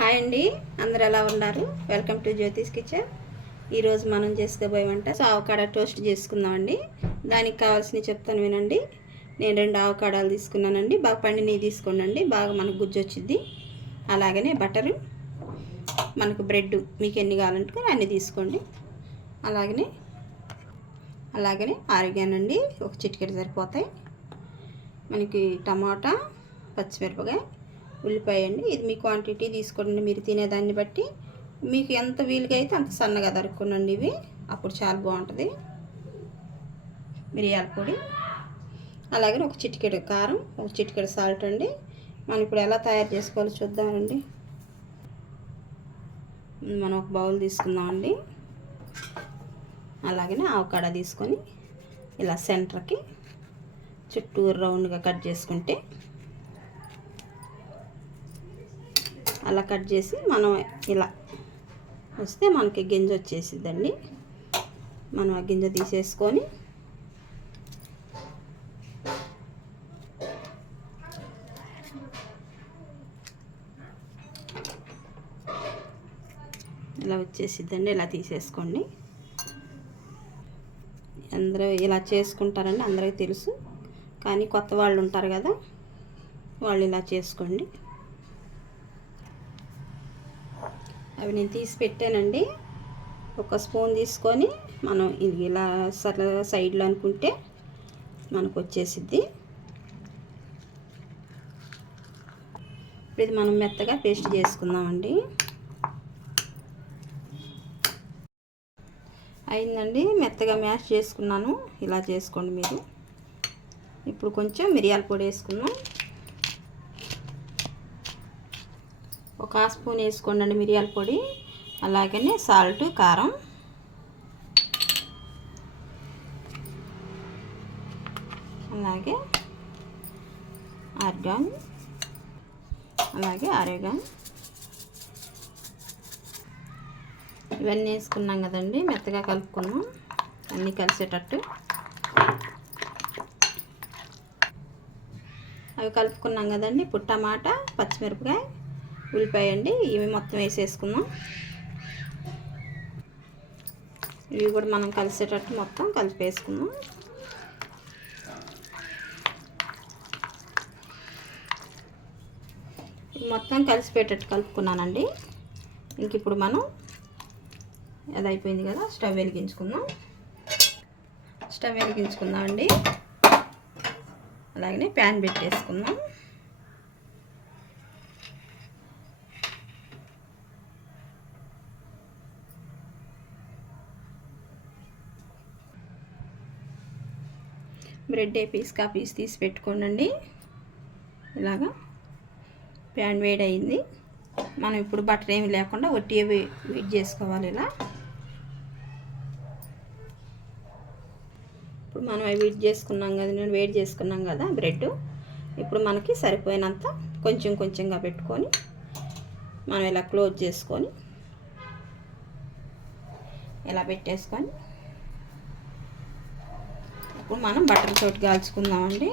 Hi అండి, అందరు ఎలా ఉన్నారు? Welcome to Jyothish kitchen. ఈరోజు మనం చేసుకోబోయే వంట ఆవకాడ టోస్ట్ చేసుకుందామండి. దానికి కావాల్సినవి చెప్తాను వినండి. నేను 2 ఆవకాడాలు తీసుకున్నానండి. బాగా పండినవి తీసుకోండి, బాగా మనకు గుజ్జు వచ్చింది. అలాగనే బటరు, మనకు బ్రెడ్ మీకు ఎన్ని కావాలంటే అన్నీ తీసుకోండి. అలాగనే ఆరిగానండి, ఒక చిటికెడు సరిపోతాయి. మనకి టమాటా, పచ్చిమిరపకాయ, ఉల్లిపాయ అండి. ఇది మీ క్వాంటిటీ తీసుకోండి, మీరు తినేదాన్ని బట్టి. మీకు ఎంత వీలుగా అయితే అంత సన్నగా తరుక్కోనండి. ఇవి అప్పుడు చాలా బాగుంటుంది. మిరియాల పొడి, అలాగే ఒక చిటికెడు కారం, ఒక చిటికెడు సాల్ట్ అండి. మనం ఇప్పుడు ఎలా తయారు చేసుకోవాలో చూద్దామండి. మనం ఒక బౌల్ తీసుకుందామండి. అలాగనే ఆవకాడ తీసుకొని ఇలా సెంటర్కి చుట్టూ రౌండ్గా కట్ చేసుకుంటే, అలా కట్ చేసి మనం ఇలా వస్తే మనకి గింజ వచ్చేసిద్దండి. మనం ఆ గింజ తీసేసుకొని ఇలా వచ్చేసిద్దండి. ఇలా తీసేసుకోండి. అందరూ ఇలా చేసుకుంటారండి, అందరికీ తెలుసు. కానీ కొత్త వాళ్ళు ఉంటారు కదా, వాళ్ళు ఇలా చేసుకోండి. అవి నేను తీసి పెట్టానండి. ఒక స్పూన్ తీసుకొని మనం ఇది ఇలా సైడ్లో అనుకుంటే మనకు వచ్చేసిద్ది. ఇది మనం మెత్తగా పేస్ట్ చేసుకుందామండి. అయిందండి, మెత్తగా మ్యాష్ చేసుకున్నాను. ఇలా చేసుకోండి మీరు. ఇప్పుడు కొంచెం మిరియాల పొడి వేసుకుందాం. ఒక 1/2 స్పూన్ వేసుకోండి మిరియాల పొడి. అలాగనే సాల్ట్, కారం, అలాగే ఆర్గాన్, ఇవన్నీ వేసుకున్నాం కదండి. మెత్తగా కలుపుకుందాం అన్నీ కలిసేటట్టు. అవి కలుపుకున్నాం కదండి. ఇప్పుడు టమాటా, పచ్చిమిరపకాయ, ఉల్లిపాయ అండి, ఇవి మొత్తం వేసేసుకుందాం. ఇవి కూడా మనం కలిసేటట్టు మొత్తం కలిపేసుకుందాం. మొత్తం కలిసిపోయేటట్టు కలుపుకున్నానండి. ఇంక ఇప్పుడు మనం అది అయిపోయింది కదా, స్టవ్ వెలిగించుకుందాం అండి. అలాగనే ప్యాన్ పెట్టేసుకుందాం. బ్రెడ్ పీస్ తీసి పెట్టుకోండి. ఇలాగా ప్యాన్ వేడి అయింది. మనం ఇప్పుడు బటర్ ఏమి లేకుండా ఒట్టిగా వేడి చేసుకోవాలి. ఇలా ఇప్పుడు మనం వేడి చేసుకున్నాం కదా బ్రెడ్. ఇప్పుడు మనకి సరిపోయినంత కొంచెంగా పెట్టుకొని మనం ఇలా క్లోజ్ చేసుకొని ఇలా పెట్టేసుకొని ఇప్పుడు మనం బటర్ తోటి కాల్చుకుందామండి.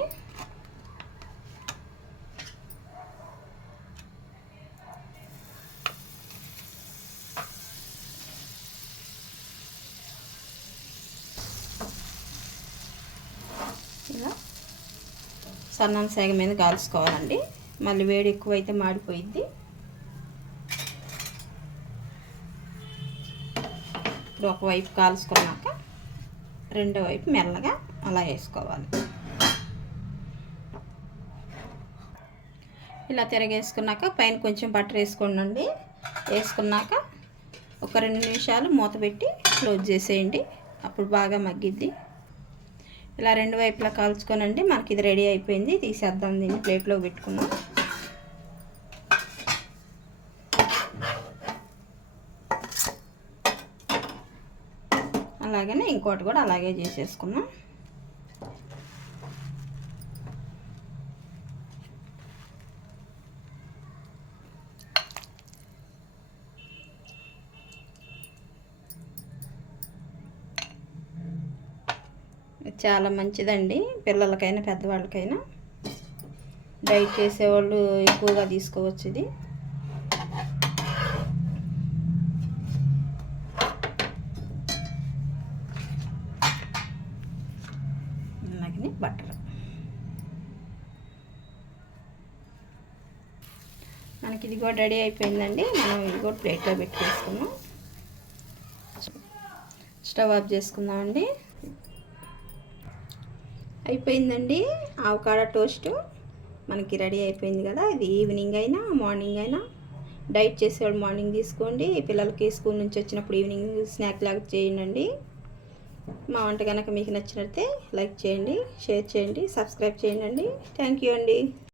ఇలా సన్నం సేగ మీద కాల్చుకోవాలండి. మళ్ళీ వేడి ఎక్కువైతే మాడిపోయిద్ది. ఇప్పుడు ఒకవైపు కాల్చుకున్నాక రెండో వైపు మెల్లగా అలా వేసుకోవాలి. ఇలా తిరగేసుకున్నాక పైన కొంచెం బటర్ వేసుకోండి. వేసుకున్నాక ఒక 2 నిమిషాలు మూత పెట్టి క్లోజ్ చేసేయండి. అప్పుడు బాగా మగ్గిద్ది. ఇలా 2 వైపులా కాల్చుకోనండి. మనకి ఇది రెడీ అయిపోయింది. తీసేద్దాం, దీన్ని ప్లేట్లో పెట్టుకుందాం. అలాగనే ఇంకోటి కూడా అలాగే చేసేసుకున్నాం. చాలా మంచిదండి, పిల్లలకైనా పెద్దవాళ్ళకైనా. డైట్ చేసేవాళ్ళు ఎక్కువగా తీసుకోవచ్చు ఇది. అలాగే బటర్. మనకి ఇది కూడా రెడీ అయిపోయిందండి. మనం ఇది కూడా ప్లేట్లో పెట్టేసుకున్నాం. స్టవ్ ఆఫ్ చేసుకుందామండి. అయిపోయిందండి ఆవకాడో టోస్ట్ మనకి రెడీ అయిపోయింది కదా. ఇది ఈవినింగ్ అయినా మార్నింగ్ అయినా, డైట్ చేసేవాళ్ళు మార్నింగ్ తీసుకోండి, పిల్లలకి స్కూల్ నుంచి వచ్చినప్పుడు ఈవినింగ్ స్నాక్ లాగా చేయండి. మా వంట కనుక మీకు నచ్చినట్లయితే లైక్ చేయండి, షేర్ చేయండి, సబ్స్క్రైబ్ చేయండి. థ్యాంక్ యూ అండి.